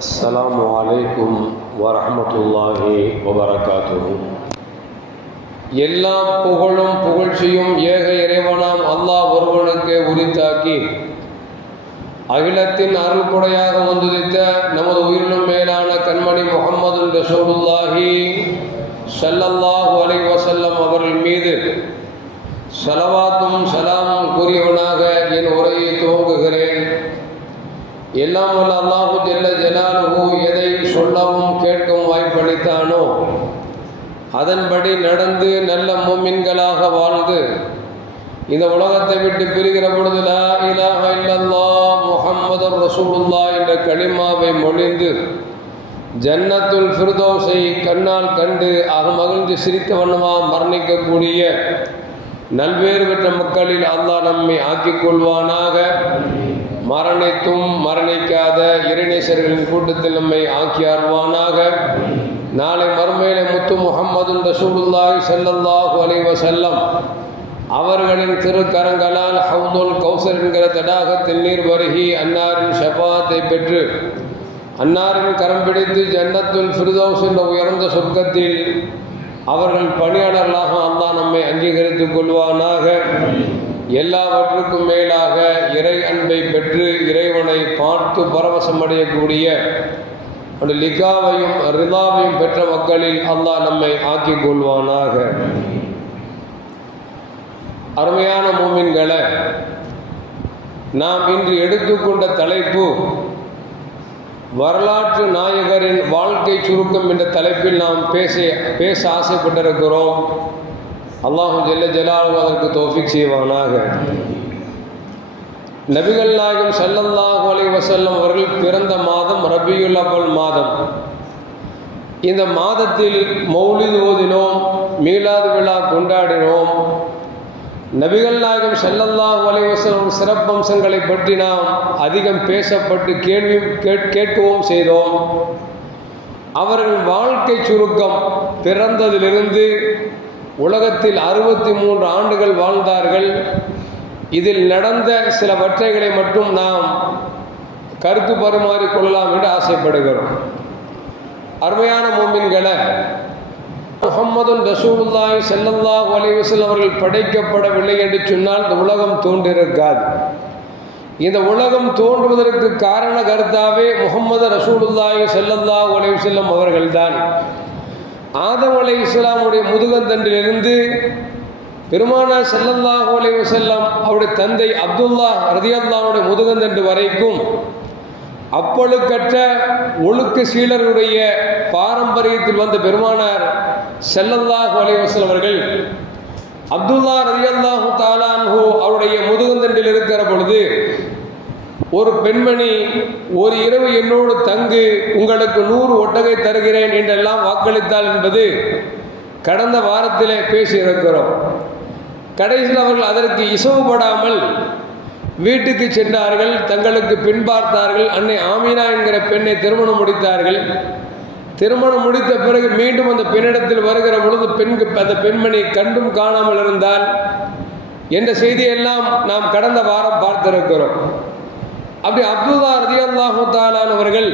அஸ்ஸலாமு அலைக்கும் வரஹ்மத்துல்லாஹி வபரகாத்துஹு. எல்லா புகழும் புகழ்ச்சியும் ஏக இறைவனாம் அல்லாஹ் ஒருவனுக்கு உரித்தாக்கி அகிலத்தின் அருள்கொடையாக வந்துதித்த நமது உயிரினும் மேலான கண்மணி முஹம்மது ரசூலுல்லாஹி ஸல்லல்லாஹு அலைஹி வஸல்லம் அவர்கள் மீது ஸலவாத்தும் ஸலாமும் கூறியவனாக என் உரையை துவங்குகிறேன். எல்லாம் வல்ல அல்லாஹு ஜல்ல ஜலாலுஹு எதை சொல்லவும் கேட்கவும் வாய்ப்பளித்தானோ அதன்படி நடந்து நல்ல முஃமின்களாக வாழ்ந்து இந்த உலகத்தை விட்டு பிரிகிற பொழுது லா இலாஹ இல்லல்லாஹ் முஹம்மதுர் ரசூலுல்லாஹ் என்ற கலிமாவை மொழிந்து ஜன்னத்துல் ஃபிர்தௌஸை கண்ணால் கண்டு மகிழ்ந்து சிரித்த வண்ணமாக மரணிக்கக்கூடிய நல்வேறு பெற்ற மக்களில் அல்லாஹ் நம்மை ஆக்கிக் கொள்வானாக. மரணித்தும் மரணிக்காத இறைநேசர்களின் கூட்டத்தில் நம்மை ஆக்கி அருள்வானாக. நாளை மறுமையிலே முத்து முஹம்மது ரசூலுல்லாஹி ஸல்லல்லாஹு அலைஹி வஸல்லம் அவர்களின் திருக்கரங்களால் ஹவுதுல் கௌசர் என்கிற தடாகத்தில் நீர் வருகி அன்னாரின் ஷஃபாத்தை பெற்று அன்னாரின் கரம் பிடித்து ஜன்னத்துல் ஃபிர்தௌஸ் என்ற உயர்ந்த சொர்க்கத்தில் அவர்கள் பணியாளர்களாக அல்லாஹ் நம்மை அங்கீகரித்துக் கொள்வானாக. எல்லாவற்றுக்கும் மேலாக இறை அன்பை பெற்று இறைவனை பார்த்து பரவசம் அடையக்கூடிய அந்த லிகாவையும் ரிதாவையும் பெற்ற மக்களில் அல்லாஹ் நம்மை ஆக்கிக் கொள்வானாக. அருமையான மூமின்களை, நாம் இன்று எடுத்துக்கொண்ட தலைப்பு வரலாற்று நாயகரின் வாழ்க்கை சுருக்கம் என்ற தலைப்பில் நாம் பேச ஆசைப்பட்டிருக்கிறோம். அல்லாஹு ஜல்ல ஜலாலுஹு அதற்கு தௌஃபீக் செய்வானாக. நபிகள் நாயகம் ஸல்லல்லாஹு அலைஹி வஸல்லம் அவர்கள் பிறந்த மாதம் ரபியுல் அவ்வல் மாதம். இந்த மாதத்தில் மௌலித் ஓதினோம், மீலாது விழா கொண்டாடினோம். நபிகள் நாயகம் ஸல்லல்லாஹு அலைஹி வஸல்லம் சிறப்பம்சங்களை பற்றி நாம் அதிகம் பேசப்பட்டு கேட்கவும் செய்தோம். அவர்கள் வாழ்க்கை சுருக்கம், பிறந்ததிலிருந்து உலகத்தில் 63 ஆண்டுகள் வாழ்ந்தார்கள். இதில் நடந்த சிலவற்றைகளை மட்டும் நாம் கருத்து பரிமாறிக் கொள்ளலாம் என்று ஆசைப்படுகிறோம். அருமையான மூமின்களை, முஹம்மது ரசூலுல்லாஹி ஸல்லல்லாஹு அலைஹி வஸல்லம் அவர்கள் படைக்கப்படவில்லை என்று சொன்னால் இந்த உலகம் தோன்றியிருக்காது. இந்த உலகம் தோன்றுவதற்கு காரண கர்த்தாவே முஹம்மது ரசூலுல்லாஹி ஸல்லல்லாஹு அலைஹி வஸல்லம் அவர்கள்தான். ஆதம் அலைஹிஸ்ஸலாமுடைய முதுகந்தண்டிலிருந்து பெருமானார் ஸல்லல்லாஹு அலைஹி வஸல்லம் அவருடைய தந்தை அப்துல்லாஹ் ரலியல்லாஹுடைய முதுகந்தண்டு வரைக்கும் அப்பொழுக்கற்ற ஒழுக்க சீலருடைய பாரம்பரியத்தில் வந்த பெருமானார் ஸல்லல்லாஹு அலைஹி வஸல்லம் அவர்கள் அப்துல்லாஹ் ரலியல்லாஹு தஆலா அன்ஹு அவருடைய முதுகந்தண்டில் இருக்கிற பொழுது ஒரு பெண்மணி, ஒரு இரவு என்னோடு தங்கு, உங்களுக்கு 100 ஒட்டகை தருகிறேன் என்றெல்லாம் வாக்களித்தாள் என்பது கடந்த வாரத்திலே பேசியிருக்கிறோம். கடைசியில் அவர்கள் அதற்கு இசவுபடாமல் வீட்டுக்கு சென்றார்கள். தங்களுக்கு பெண் பார்த்தார்கள். அன்னை ஆமீனா என்கிற பெண்ணை திருமணம் முடித்தார்கள். திருமணம் முடித்த பிறகு மீண்டும் அந்த பெண்ணிடத்தில் வருகிற பொழுது அந்த பெண்மணி கண்டும் காணாமல் இருந்தால் என்ற செய்தியெல்லாம் நாம் கடந்த வாரம் பார்த்திருக்கிறோம். அப்படி அப்துல்லாஹ் ரலியல்லாஹு தஆலா அவர்கள்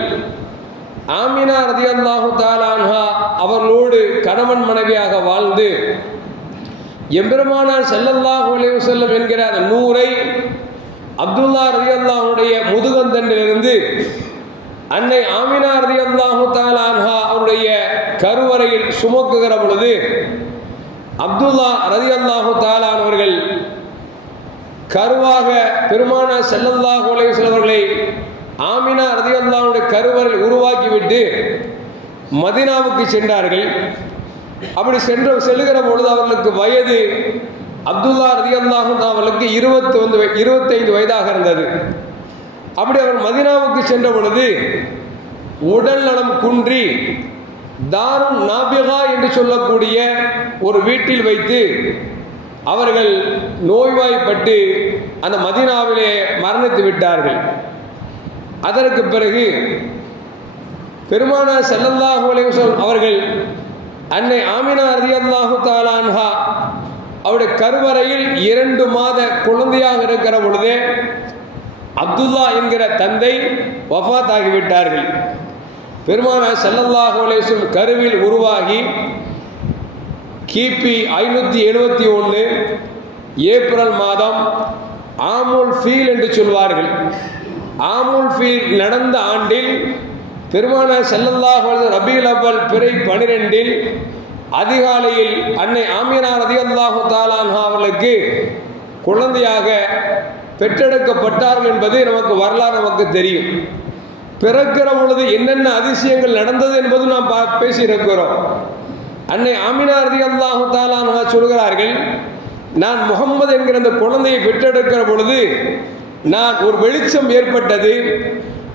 ஆமினா ரலியல்லாஹு தஆலா அன்ஹா அவர்களோடு கணவன் மனைவியாக வாழ்ந்து எம்பெருமானார் ஸல்லல்லாஹு அலைஹி வஸல்லம் என்கிற அந்த நூரை அப்துல்லாஹ் ரலியல்லாஹுடைய முதுகந்தண்டிலிருந்து அன்னை ஆமினா ரலியல்லாஹு தஆலா அன்ஹா அவருடைய கருவறையில் சுமக்குகிற பொழுது அப்துல்லாஹ் ரலியல்லாஹு தஆலா அவர்கள் கருவாக பெருமானார் ஸல்லல்லாஹு அலைஹி வஸல்லம் அவர்களை ஆமினா ரலியல்லாஹுடைய கருவறையில் உருவாக்கிவிட்டு மதீனாவுக்கு சென்றார்கள். அப்படி செல்லுகிற பொழுது அவர்களுக்கு வயது அப்துல்லாஹ் ரலியல்லாஹு அவர்களுக்கு 25 வயதாக இருந்தது. அப்படி அவர் மதீனாவுக்கு சென்ற பொழுது உடல் நலம் குன்றி தாரும் நாபிகா என்று சொல்லக்கூடிய ஒரு வீட்டில் வைத்து அவர்கள் நோய்வாய்ப்பட்டு அந்த மதீனாவிலே மரணித்து விட்டார்கள். அதற்கு பிறகு பெருமானார் ஸல்லல்லாஹு அலைஹி வஸல்லம் அவர்கள் அன்னை ஆமினா ரலியல்லாஹு தஆலா அன்ஹா அவருடைய கருவறையில் 2 மாத குழந்தையாக இருக்கிற பொழுதே அப்துல்லா என்கிற தந்தை வஃபாத் ஆகிவிட்டார்கள். பெருமானார் ஸல்லல்லாஹு அலைஹி வஸல்லம் கருவில் உருவாகி கிபி 571 ஏப்ரல் மாதம் ஆமுல் ஃபீல் என்று சொல்வார்கள். ஆமுல் ஃபீல் நடந்த ஆண்டில் பெருமானார் ஸல்லல்லாஹு அலைஹி வஸல்லம் ரபீஉல் அவ்வல் பிறை 12 அதிகாலையில் அன்னை ஆமினா ரலியல்லாஹு தஆலா அன்ஹா அவர்களுக்கு குழந்தையாக பெற்றெடுக்கப்பட்டார்கள் என்பது நமக்கு வரலாறு நமக்கு தெரியும். பிறக்கிற பொழுது என்னென்ன அதிசயங்கள் நடந்தது என்பது நாம் பேசியிருக்கிறோம். அன்னை ஆமினா ரலியல்லாஹு தஆலா அன்ஹா சொல்கிறார்கள், நான் முகம்மது என்கிற அந்த குழந்தையை பெற்றெடுக்கிற பொழுது நான் ஒரு வெளிச்சம் ஏற்பட்டது.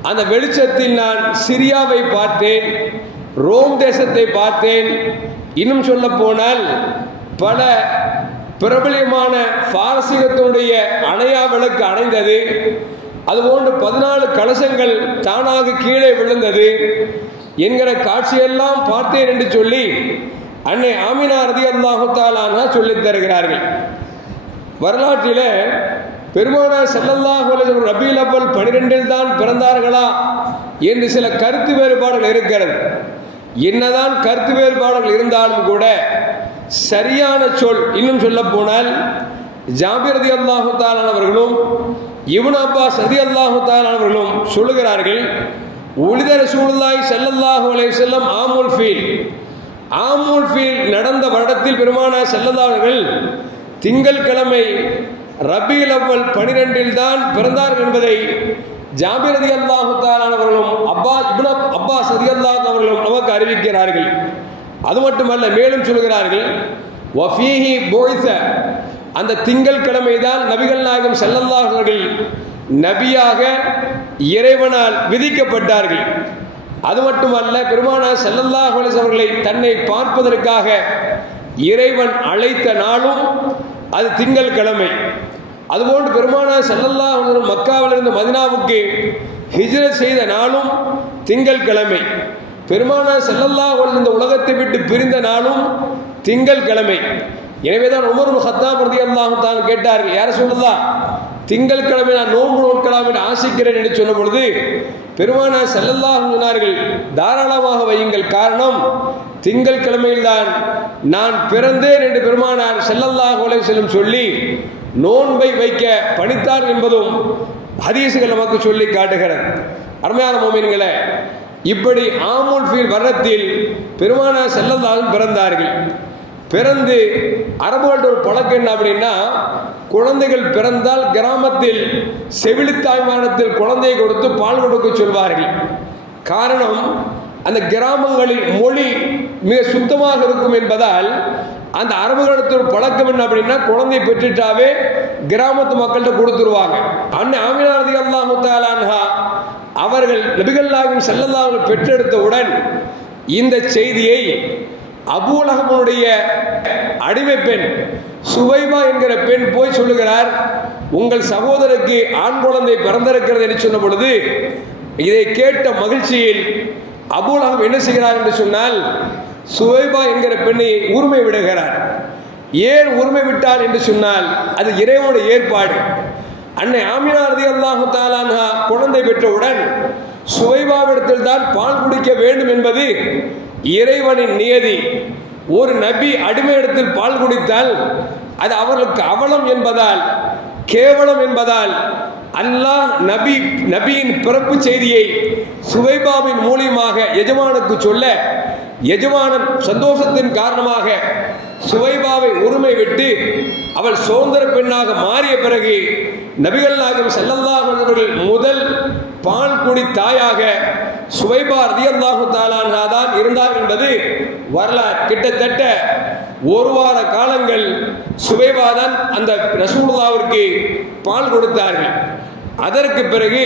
அந்த வெளிச்சத்தில் நான் சிரியாவை பார்த்தேன், ரோம் தேசத்தை பார்த்தேன். இன்னும் சொல்ல போனால் பல பிரபலியமான பாரசீகத்தினுடைய அணையா விளக்கு அணைந்தது. அதுபோன்று 14 கலசங்கள் தானாக கீழே விழுந்தது என்கிற காட்சியெல்லாம் பார்த்தேன் என்று சொல்லி அன்னை ஆமினா ரலியல்லாஹு தஆலா அன்ஹா சொல்லித் தருகிறார்கள். வரலாற்றில் பெருமானார் ஸல்லல்லாஹு அலைஹி வஸல்லம் ரபீஉல் அவ்வல் 12 தான் பிறந்தார்களா என்று சில கருத்து வேறுபாடுகள் இருக்கிறது. என்னதான் கருத்து வேறுபாடுகள் இருந்தாலும் கூட சரியான சொல், இன்னும் சொல்ல போனால் ஜாபிர் ரலியல்லாஹு தஆலா அவர்களும் இப்னு அப்பாஸ் ரலியல்லாஹு தஆலா அவர்களும் சொல்லுகிறார்கள், உலித ரசூலுல்லாஹி ஸல்லல்லாஹு அலைஹி வஸல்லம் ஆமுல் ஃபீல், ஆமுல் ஃபீல் நடந்த வருடத்தில் பெருமானார் ஸல்லல்லாஹு அலைஹி வஸல்லம் திங்கள்கிழமை ரபீஉல் அவ்வல் 12 தான் பிறந்தார்கள் என்பதை ஜாபிர் ரலியல்லாஹு தஆலா அவர்களும் இப்னு அப்பாஸ் ரலியல்லாஹு அவர்களும் நமக்கு அறிவிக்கிறார்கள். அது மட்டுமல்ல, மேலும் சொல்கிறார்கள், வஃபீஹி புஇஸ, அந்த திங்கள்கிழமை தான் நபிகள் நாயகம் ஸல்லல்லாஹு அலைஹி அவர்கள் நபியாக இறைவனால் விதிக்கப்பட்டார்கள். அது மட்டுமல்ல, பெருமானார் ஸல்லல்லாஹு அலைஹி அவர்களை தன்னை பார்ப்பதற்காக இறைவன் அழைத்த நாளும் அது திங்கள்கிழமை. அதுபோன்று பெருமானார் ஸல்லல்லாஹு அலைஹி வஸல்லம் மக்காவிலிருந்து மதீனாவுக்கு ஹிஜ்ரத் செய்த நாளும் திங்கள்கிழமை. பெருமானார் ஸல்லல்லாஹு அலைஹி வஸல்லம் இந்த உலகத்தை விட்டு பிரிந்த நாளும் திங்கள்கிழமை. எனவேதான் உமர் இப்னு கத்தாப் ரலியல்லாஹு தஆலா கேட்டார்கள், யார் ரசூலல்லாஹ், திங்கள்கிழமை நான் நோன்பு நோக்கலாம் என்று ஆசிக்கிறேன் என்று சொன்ன பொழுது பெருமானார் ஸல்லல்லாஹு அலைஹி சொன்னார்கள், தாராளமாக வையுங்கள், காரணம் திங்கள்கிழமையில் தான் நான் பிறந்தேன் என்று பெருமானார் ஸல்லல்லாஹு அலைஹி வஸல்லம் சொல்லி நோன்பை வைக்க பணித்தார் என்பதும் ஹதீசுகள் நமக்கு சொல்லி காட்டுகிறது. அருமையான முஃமின்களே, இப்படி ஆமுல் ஃபீல் வருடத்தில் பெருமானார் ஸல்லல்லாஹு அலைஹி பிறந்தார்கள். பிறந்து அரபுகளோட ஒரு பழக்கம் என்ன அப்படின்னா, குழந்தைகள் பிறந்தால் கிராமத்தில் செவிலித்தாய்மானத்தில் குழந்தையை கொடுத்து பால் கொடுக்க சொல்வார்கள். காரணம், அந்த கிராமங்களில் மொழி மிக சுத்தமாக இருக்கும் என்பதால் அந்த அரபுகளோட பழக்கம் என்ன அப்படின்னா, குழந்தை பெற்றுட்டாவே கிராமத்து மக்கள்கிட்ட கொடுத்துருவாங்க. அன்னை ஆமினா ரலியல்லாஹு தஆலா அன்ஹா அவர்கள் நபிகள் நாயகம் ஸல்லல்லாஹு அலைஹி பெற்றெடுத்தவுடன் இந்த செய்தியை அபூ லஹபுடைய அடிமை பெண் சுவைபா என்கிற பெண் போய் சொல்லுகிறார், உங்கள் சகோதரருக்கு ஆண் குழந்தை பிறந்திருக்கிறது என்று சொன்ன பொழுது இதை கேட்ட மகிழ்ச்சியில் அபூ லஹப் என்ன செய்கிறார் என்று சொன்னால், சுவைபா என்கிற பெண்ணை உரிமை விடுகிறார். ஏன் உரிமை விட்டார் என்று சொன்னால், அது இறைவனுடைய ஏற்பாடு. அன்னை ஆமினா ரலியல்லாஹு தஆலா அன்ஹா குழந்தை பெற்றவுடன் சுவைபாவிடத்தில் தான் பால் குடிக்க வேண்டும் என்பது இறைவனின் நியதி. ஒரு நபி அடிமையிடத்தில் பால் குடித்தால் அது அவர்களுக்கு அவலம் என்பதால், கேவலம் என்பதால் அல்லாஹ் நபியின் பிறப்பு செய்தியை சுவைபாவின் மூலியமாக எஜமானுக்கு சொல்ல, எஜமானன் சந்தோஷத்தின் காரணமாக சுவைபாவை உரிமை விட்டு அவள் சுதந்திர பெண்ணாக மாறிய பிறகு நபிகள் நாயகம் ஸல்லல்லாஹு அலைஹி வஸல்லம் முதல் பால் குடி தாயாக சுவைபா ரலியல்லாஹு தஆலா அன்ஹா தான் இருந்தார் என்பது வரலாறு. கிட்டத்தட்ட ஒரு வார காலங்கள் சுவைபா தான் அந்த ரசூலுல்லாஹ்விற்கு பால் கொடுத்தார்கள். அதற்கு பிறகு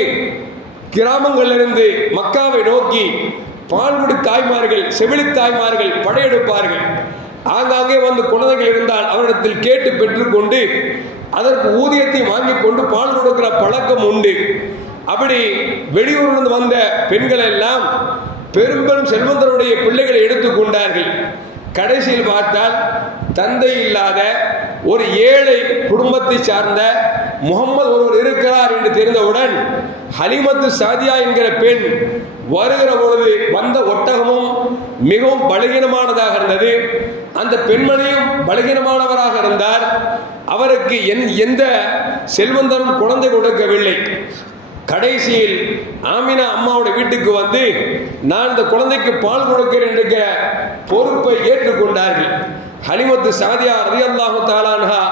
கிராமங்களிலிருந்து மக்காவை நோக்கி பால்குடி தாய்மார்கள், செவிலி தாய்மார்கள் படையெடுப்பார்கள். ஆங்காங்கே வந்து குழந்தைகள் இருந்தால் அவரிடத்தில் கேட்டு பெற்றுக்கொண்டு அதற்கு ஊதியத்தை வாங்கி கொண்டு பால் கொடுக்கிற பழக்கம் உண்டு. அப்படி வெளியூரிலிருந்து வந்த பெண்கள் எல்லாம் பெரும்பெரும் செல்வந்தருடைய பிள்ளைகளை எடுத்துக்கொண்டார்கள். கடைசியில் பார்த்தால் தந்தை இல்லாத ஒரு ஏழை குடும்பத்தை சார்ந்த முகம்மது ஒருவர் இருக்கிறார் என்று தெரிந்தவுடன் ஹலிமத்து சாதியா என்கிற பெண் வருகிற பொழுது வந்த மிகவும் பலகீனமானதாக இருந்தது. அந்த பெண்மணியும் பலகீனமானவராக இருந்தார். அவருக்கு எந்த செல்வந்தரும் குழந்தை கொடுக்கவில்லை. கடைசியில் ஆமினா அம்மாவுடைய வீட்டுக்கு வந்து நான் இந்த குழந்தைக்கு பால் கொடுக்கிறேன் என்கிற பொறுப்பை ஏற்றுக்கொண்டார்கள். ஹலிமத்து சாதியா ரலியல்லாஹு தஆலா அன்ஹா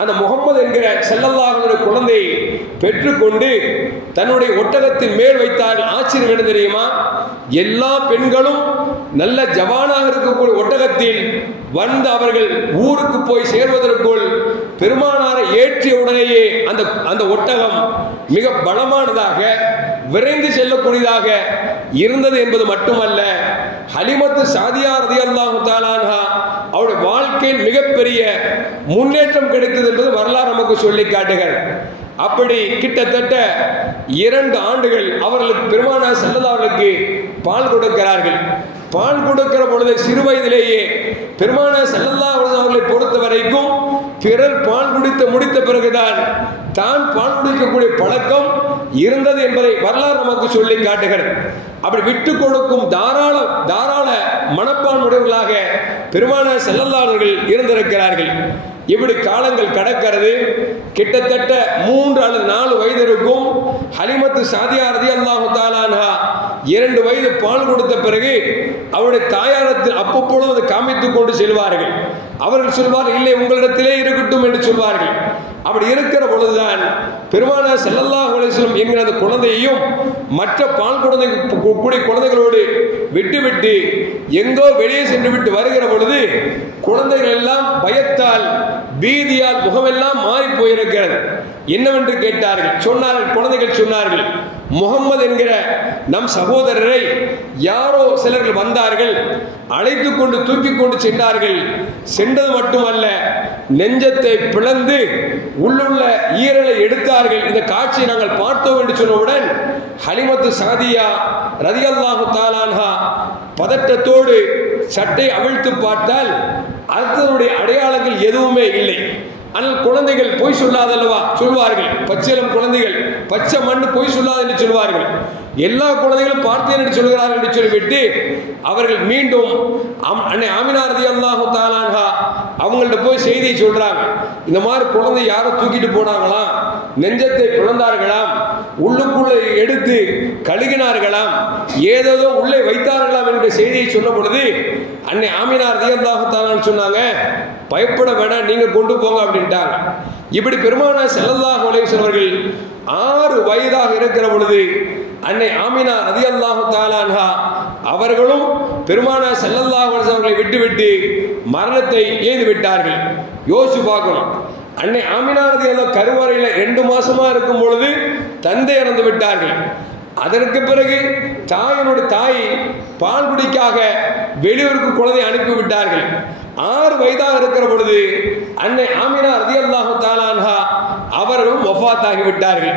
அந்த முகமது என்கிற ஸல்லல்லாஹு அலைஹி வஸல்லம் குழந்தையை பெற்றுக்கொண்டு தன்னுடைய ஒட்டகத்தின் மேல் வைத்தார்கள். ஆச்சரியம் என்ன தெரியுமா? எல்லா பெண்களும் நல்ல ஜவானாக இருக்கக்கூடிய ஒட்டகத்தில் வந்து அவர்கள் ஊருக்கு போய் சேர்வதற்குள் பெருமானாரை ஏற்றிய உடனேயே அந்த ஒட்டகம் மிக பலமானதாக விரைந்து செல்லக்கூடியதாக இருந்தது என்பது மட்டுமல்ல, ஹலிமத்து சாதியா ரலியல்லாஹு தஆலா அன்ஹா அவருடைய வாழ்க்கையில் மிகப்பெரிய முன்னேற்றம் கிடைத்தது என்பது வரலாறு நமக்கு சொல்லி காட்டுகிறது. அப்படி கிட்டத்தட்ட 2 ஆண்டுகள் அவர்களுக்கு பெருமானார் ஸல்லல்லாஹு அலைஹி வஸல்லம் பால் கொடுக்கிறார்கள். பால் கொடுக்கிற பொழுது சிறு வயதிலேயே பெருமானார் ஸல்லல்லாஹு அலைஹி வஸல்லம் அவர்களை பொறுத்த வரைக்கும் பிறர் பால் குடித்து முடித்த பிறகுதான் தான் பால் குடிக்கக்கூடிய பழக்கம் இருந்தது என்பதை வரலாறு நமக்கு சொல்லி காட்டுகிறது. அப்படி விட்டு கொடுக்கும் தாராள மனப்பான்மையுடையவர்களாக பெருமானார் ஸல்லல்லாஹு அலைஹி வஸல்லம் இருந்திருக்கிறார்கள். இப்படி காலங்கள் கடக்கிறது. கிட்டத்தட்ட 3 அல்லது 4 வயது இருக்கும். ஹலிமத்து சாதியா ரலியல்லாஹு தஆலா அன்ஹா 2 வயது பால் கொடுத்த பிறகு அவருடைய தாயாரத்தில் அப்பப்பொழுது அதை காமித்துக் கொண்டு செல்வார்கள். அவர்கள் சொல்வார்கள், இல்லை உங்களிடத்திலே இருக்கட்டும் என்று சொல்வார்கள். அப்படி இருக்கிற பொழுதுதான் பெருமானார் ஸல்லல்லாஹு அலைஹி வஸல்லம் என்கிற அந்த குழந்தையையும் மற்ற பால் கூடிய குழந்தைகளோடு விட்டுவிட்டு எங்கோ வெளியே சென்று விட்டு வருகிற பொழுது குழந்தைகள் எல்லாம் பயத்தால் பீதியால் முகமெல்லாம் மாறி போயிருக்கிறது. என்னவென்று கேட்டார்கள். குழந்தைகள் சொன்னார்கள், முகம்மது என்கிற நம் சகோதரரை யாரோ சிலர்கள் வந்தார்கள், அழைத்து கொண்டு தூக்கி கொண்டு சென்றார்கள். சென்றது மட்டுமல்ல, நெஞ்சத்தை பிளந்து உள்ளுள்ள ஈரலை எடுத்தார்கள். இந்த காட்சியை நாங்கள் பார்த்தோம் என்று சொன்னவுடன் ஹலிமத்து சாதியா ரலியல்லாஹு தஆலா அன்ஹா பதட்டத்தோடு சட்டை அவிழ்த்து பார்த்தால் அதனுடைய அடையாளங்கள் எதுவுமே இல்லை. ஆனால் குழந்தைகள் பொய் சொல்லாதல்லவா சொல்வார்கள். பச்சிலம் குழந்தைகள் பச்சை மண் பொய் சொல்லாது என்று சொல்வார்கள். எல்லா குழந்தைகளும் பார்த்தேன் என்று சொல்கிறார்கள் என்று சொல்லிவிட்டு அவர்கள் மீண்டும் அன்னை ஆமினா ரலியல்லாஹு தஆலா அன்ஹா அவங்கள்ட்ட போய் செய்தியை சொல்றாங்க. இந்த மாதிரி குழந்தை யாரோ தூக்கிட்டு போனாங்களாம், நெஞ்சத்தை பிளந்தார்களாம், உள்ளுக்குள்ளே எடுத்து கழுகினார்களாம், ஏதேதோ உள்ளே வைத்தார்களாம் என்ற செய்தியை சொன்ன பொழுது அன்னை ஆமினா ரலியல்லாஹு தஆலா சொன்னாங்க, பயப்பட வேணாம், நீங்க கொண்டு போங்க அப்படின்ட்டாங்க. இப்படி பெருமானார் ஸல்லல்லாஹு அலைஹி வஸல்லம் அவர்கள் 6 வயதாக இருக்கிற பொழுது அன்னை ஆமினா ரலியல்லாஹு தஆலா அன்ஹா அவர்களும் பெருமானார் ஸல்லல்லாஹு அலைஹி வஸல்லம் அவர்களை விட்டுவிட்டு மரணத்தை எய்து விட்டார்கள். யோசிச்சு பார்க்கணும். அன்னை ஆமினா ரலியல்லாஹு கருவறையில 2 மாசமா இருக்கும் பொழுது தந்தை இறந்து விட்டார்கள். அதற்கு பிறகு தாயினுடைய தாய் பால் குடிக்காக வெளியூருக்கு குழந்தை அனுப்பிவிட்டார்கள். 6 வயதாக இருக்கிற பொழுது அன்னை ஆமினா ரலியல்லாஹு தஆலா அன்ஹா அவர்களும் வஃபாத் ஆகிவிட்டார்கள்.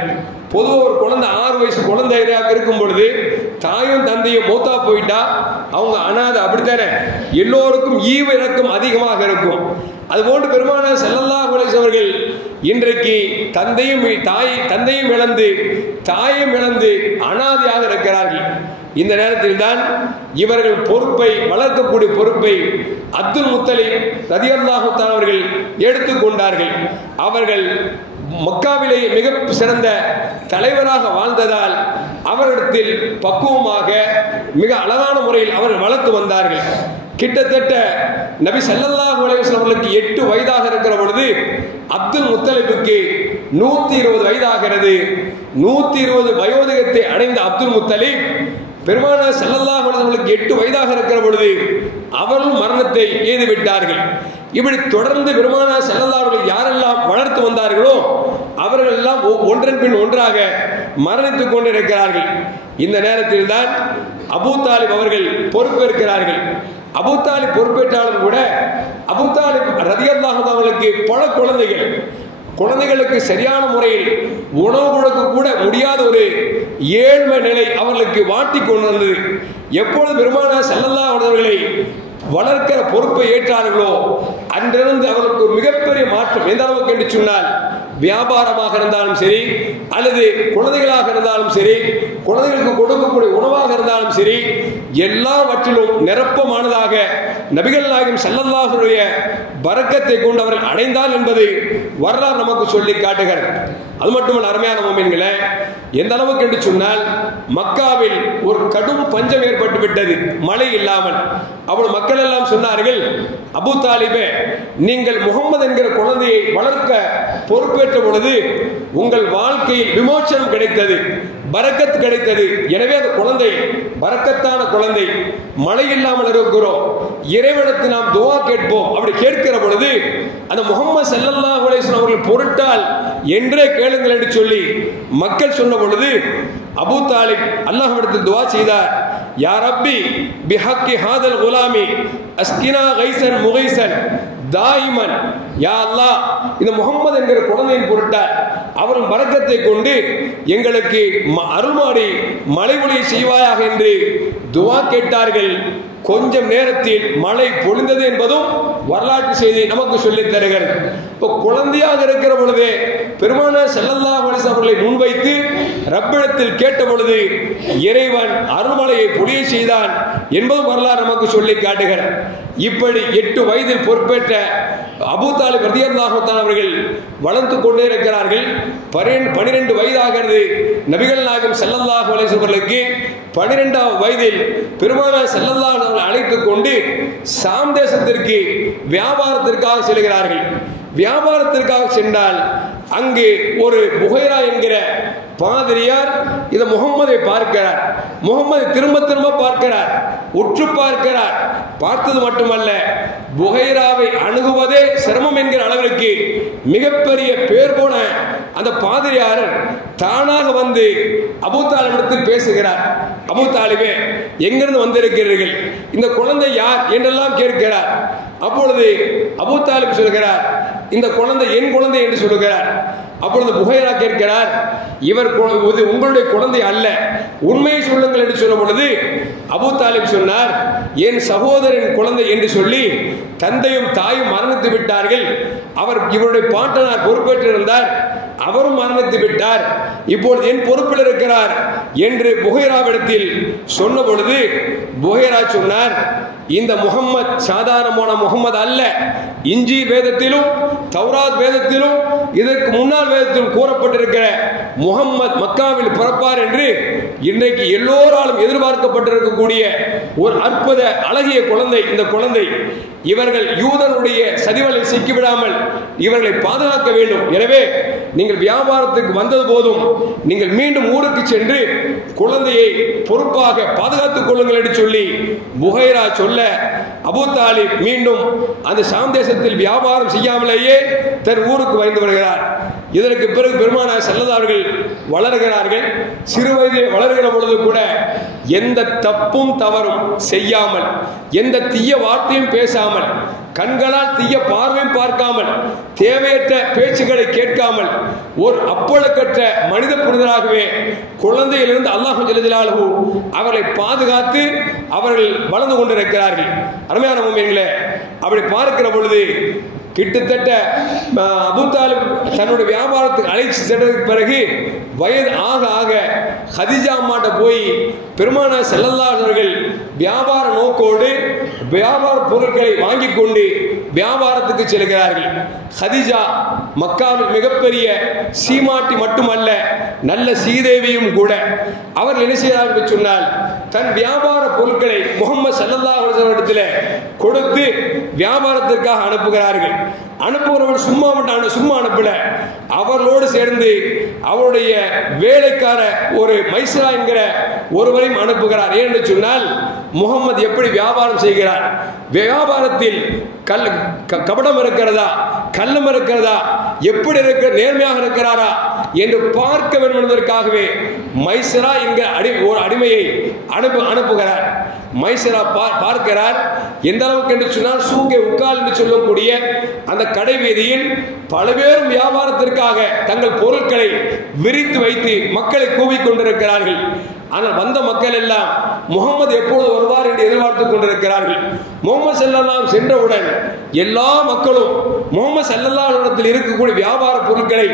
பொதுவாக ஒரு குழந்தை 6 வயசு குழந்தையாக இருக்கும் பொழுது தாயும் தந்தையும் மூத்தா போயிட்டா அவங்க அனாதை, அப்படித்தானே? எல்லோருக்கும் ஈவு இறக்கம் அதிகமாக இருக்கும். அதுபோன்று பெருமானார் ஸல்லல்லாஹு அலைஹி வஸல்லம் அவர்கள் இன்றைக்கு தந்தையும் இழந்து தாயும் இழந்து அனாதையாக இருக்கிறார்கள். இந்த நேரத்தில் தான் இவர்கள் பொறுப்பை வளர்க்கக்கூடிய பொறுப்பை அப்துல் முத்தலிப் ரலியல்லாஹு தஆலா அவர்கள் எடுத்துக்கொண்டார்கள். அவர்கள் மக்காவிலேயே மிக சிறந்த தலைவராக வாழ்ந்ததால் அவரிடத்தில் பக்குவமாக மிக அழகான முறையில் அவர்கள் வளர்த்து வந்தார்கள். கிட்டத்தட்ட நபி ஸல்லல்லாஹு அலைஹி வஸல்லம் அவர்களுக்கு 8 வயதாக இருக்கிற பொழுது அப்துல் முத்தலிபுக்கு 120 வயதாகிறது. 120 வயோதிகத்தை அடைந்த அப்துல் முத்தலிப் பெருமானார் ஸல்லல்லாஹு அலைஹி வஸல்லம் 8 வயதாக இருக்கிற பொழுது அவர்களும் மரணத்தை எய்து விட்டார்கள். இப்படி தொடர்ந்து பெருமானார் ஸல்லல்லாஹு அலைஹி வஸல்லம் யாரெல்லாம் வளர்த்து வந்தார்களோ அவர்கள் எல்லாம் ஒன்றன் பின் ஒன்றாக மரணித்துக் கொண்டிருக்கிறார்கள். இந்த நேரத்தில் தான் அபூ தாலிப் அவர்கள் பொறுப்பேற்கிறார்கள். அபூ தாலிப் பொறுப்பேற்றாலும் கூட அபூ தாலிப் ரலியல்லாஹு அன்ஹு அவர்களுக்கு பல குழந்தைகளுக்கு சரியான முறையில் உணவு கொடுக்க கூட முடியாத ஒரு ஏழ்மை நிலை அவர்களுக்கு வாட்டி கொண்டு வந்தது. எப்பொழுது பெருமானார் ஸல்லல்லாஹு அலைஹி அவர்களை வளர்க்கிற பொறுப்பை ஏற்றார்களோ அன்றிருந்து அவர்களுக்கு மிகப்பெரிய மாற்றம். எந்த அளவுக்கு என்று சொன்னால், வியாபாரமாக இருந்தாலும் சரி, அல்லது குழந்தைகளாக இருந்தாலும் சரி, குழந்தைகளுக்கு கொடுக்கக்கூடிய உணவாக இருந்தாலும் சரி, எல்லாவற்றிலும் நிரப்பமானதாக நபிகள் நாயகம் ஸல்லல்லாஹு அலைஹி வஸல்லம் பரக்கத்தை கொண்டு அவர்கள் அடைந்தார் என்பது வரலாறு நமக்கு சொல்லி காட்டுகிறது. அது மட்டுமல்ல அருமையான முஃமின்களே, எந்த அளவுக்கு என்று சொன்னால் மக்காவில் ஒரு கடும் பஞ்சம் ஏற்பட்டு விட்டது, மழை இல்லாமல். அவள் மக்கள் எல்லாம் சொன்னார்கள், அபூ தாலிபே, நீங்கள் முகம்மது என்கிற குழந்தையை வளர்க்க பொறுப்பேற்ற பொழுது உங்கள் வாழ்க்கையில் விமோசனம் கிடைத்தது, பரக்கத் கிடைத்தது. எனவே அந்த குழந்தை பரக்கத்தான குழந்தை, மழை இல்லாமல் இருக்கிறோம், இறைவனுக்கு நாம் துஆ கேட்போம். அப்படி கேட்கிற பொழுது அந்த முஹம்மது ஸல்லல்லாஹு அலைஹி வஸல்லம் அவர்கள் பொருட்டால் என்றே கேளுங்கள் என்று சொல்லி மக்கள் சொன்ன பொழுது அபூ தாலிப் அல்லாஹ்விடத்தில் துஆ செய்தார். யா ரப்பி பிஹக்கி ஹாதல் குலாமி அஸ்கினா கைசன் முகைசன் தாயிமன். யா அல்லாஹ், இந்த முகம்மது என்கிற குழந்தையின் பொருட்டால் அவரின் பரக்கத்தை கொண்டு எங்களுக்கு அருள்மாடி மழை பொழிய செய்வாயாக என்று துஆ கேட்டார்கள். கொஞ்சம் நேரத்தில் மழை பொழிந்தது என்பதும் வரலாற்று செய்தி நமக்கு சொல்லித் தருகிறது. இப்போ குழந்தையாக இருக்கிற பொழுதே பெருமானார் ஸல்லல்லாஹு அலைஹி வஸல்லம் அவர்களை முன்வைத்து ரப்பிடத்தில் கேட்ட பொழுது இறைவன் அருள்மழையை பொழிய செய்தான் என்பது வரலாறு நமக்கு சொல்லி காட்டுகிறார். இப்படி 8 வயதில் பொறுப்பேற்ற அபூ தாலிப் ரலியல்லாஹு தஆலா அவர்கள் வளர்ந்து கொண்டே இருக்கிறார்கள். 12 வயதாகிறது. நபிகள் நாயகம் ஸல்லல்லாஹு அலைஹி வஸல்லம் அவர்களுக்கு 12ஆம் வயதில் பெருமானார் ஸல்லல்லாஹு அலைஹி வஸல்லம் அழைத்துக் கொண்டு சாம் தேசத்திற்கு வியாபாரத்திற்காக செல்கிறார்கள். வியாபாரத்திற்காக சென்றால் அங்கு ஒரு புகைரா என்கிற பாதிரியார் இந்த முகம்மதை பார்க்கிறார். முகம்மதை திரும்ப திரும்ப பார்க்கிறார், உற்று பார்க்கிறார். பார்த்தது மட்டுமல்ல, புகைராவை அணுகுவதே சிரமம் என்கிற அளவிற்கு மிகப்பெரிய பேர் போன அந்த பாதிரியார் தானாக வந்து அபூ தாலிபிடத்தில் பேசுகிறார். அபூ தாலிபே, எங்கிருந்து வந்திருக்கிறீர்கள், இந்த குழந்தை யார் என்றெல்லாம் கேட்கிறார். அப்பொழுது அபூ தாலிப் சொல்கிறார், இந்த குழந்தை என் குழந்தை என்று சொல்கிறார். அப்பொழுது புகைரா கேட்கிறார், இவர் உங்களுடைய குழந்தை அல்ல, உண்மையை சொல்லுங்கள் என்று சொல்லும் பொழுது அபூ தாலிப் சொன்னார், என் சகோதரன் குழந்தை என்று சொல்லி தந்தையும் தாயும் மரணித்து விட்டார்கள். அவர் இவருடைய பாட்டனார் பொறுப்பேற்றிருந்தார், அவரும் மரணித்து விட்டார். இப்பொழுது என் பொறுப்பில் இருக்கிறார் என்று புகைராவிடத்தில் சொன்ன பொழுது புகைரா சொன்னார், இந்த முகம்மது சாதாரணமான முகம்மது அல்ல. இஞ்சில் வேதத்திலும் தௌராத் வேதத்திலும் இதற்கு முன்னால் வேதத்திலும் கூறப்பட்டிருக்கிற முகம்மது மக்காவில் பிறப்பார் என்று இன்றைக்கு எல்லோராலும் எதிர்பார்க்கப்பட்டிருக்கக்கூடிய ஒரு அற்புத அழகிய குழந்தை இந்த குழந்தை. இவர்கள் யூதனுடைய சதிவலில் சிக்கிவிடாமல் இவர்களை பாதுகாக்க வேண்டும். எனவே நீங்கள் வியாபாரத்துக்கு வந்தது போதும் நீங்கள் மீண்டும் ஊருக்கு சென்று குழந்தையை பொறுப்பாக பாதுகாத்துக் கொள்ளுங்கள் என்று சொல்லி புகைரா சொல்ல அபூ தாலிப் மீண்டும் அந்த சாம் தேசத்தில் வியாபாரம் செய்யாமலேயே தன் ஊருக்கு வந்து வருகிறார். இதற்கு பிறகு பெருமானார் ஸல்லல்லாஹு அலைஹி வஸல்லம் வளர்கிறார்கள். சிறு வயதில் வளர்கிற பொழுது கூட எந்த தப்பும் தவறும் செய்யாமல், எந்த தீய வார்த்தையும் பேசாமல், கண்களால் தீய பார்வையும் பார்க்காமல், தேவையற்ற பேச்சுக்களை கேட்காமல் ஒரு அப்பழுக்கற்ற மனித புனிதராகவே குழந்தையிலிருந்து அல்லாஹ் ஜல்ல ஜலாலுஹு அவர்களை பாதுகாத்து அவர்கள் வளர்ந்து கொண்டிருக்கிறார்கள். அருமையான முஃமின்களே, அப்படி பார்க்கிற பொழுது கிட்டத்தட்ட அபூ தாலிப் தன்னுடைய வியாபாரத்துக்கு அழைச்சி சென்றதுக்கு பிறகு வயது ஆக ஆக ஹதீஜா அம்மாட்ட போய் பெருமானார் ஸல்லல்லாஹு அலைஹி வஸல்லம் அவர்கள் வியாபார நோக்கோடு வியாபார பொருட்களை வாங்கி கொண்டு வியாபாரத்துக்கு செல்கிறார்கள். ஹதீஜா மக்காவில் மிகப்பெரிய சீமாட்டி மட்டுமல்ல, நல்ல சீதேவியும் கூட. அவர் என்ன செய்தார்கள் என்று சொன்னால், தன் வியாபார பொருட்களை முஹம்மது ஸல்லல்லாஹு அலைஹி வஸல்லம் இடத்தில் கொடுத்து வியாபாரத்திற்காக அனுப்புகிறார்கள். அனுப்புகிறவர்கள் சும்மா அனுப்பல, அவர்களோடு சேர்ந்து அவருடைய வேலைக்கார ஒரு மைஸ்ரா என்கிற ஒருவரையும் அனுப்புகிறார். ஏனென்று சொன்னால், முகம்மது எப்படி வியாபாரம் செய்கிறார், வியாபாரத்தில் கபடம் இருக்கிறதா, கள்ளம் இருக்கிறதா, எப்படி இருக்கிற நேர்மையாக இருக்கிறாரா என்று பார்க்க வேண்டும் என்பதற்காகவே மைஸ்ரா என்கிற ஒரு அடிமையை அனுப்புகிறார். மைஸ்ரா பார்க்கிறார். எந்த அளவுக்கு என்று சொன்னால், சூக்கே உக்கால் என்று சொல்லக்கூடிய அந்த கடை வீதியில் பல பேரும் வியாபாரத்திற்காக தங்கள் பொருட்களை விரித்து வைத்து மக்களை கூவிக்கொண்டிருக்கிறார்கள். ஆனால் வந்த மக்கள் எல்லாம் முகம்மது எப்பொழுது வருவார் என்று எதிர்பார்த்துக் கொண்டிருக்கிறார்கள். முகமது ஸல்லல்லாஹு அலைஹி வஸல்லம் சென்றவுடன் எல்லா மக்களும் முகமது ஸல்லல்லாஹு அலைஹி வஸல்லம் இருக்கக்கூடிய வியாபார பொருட்களை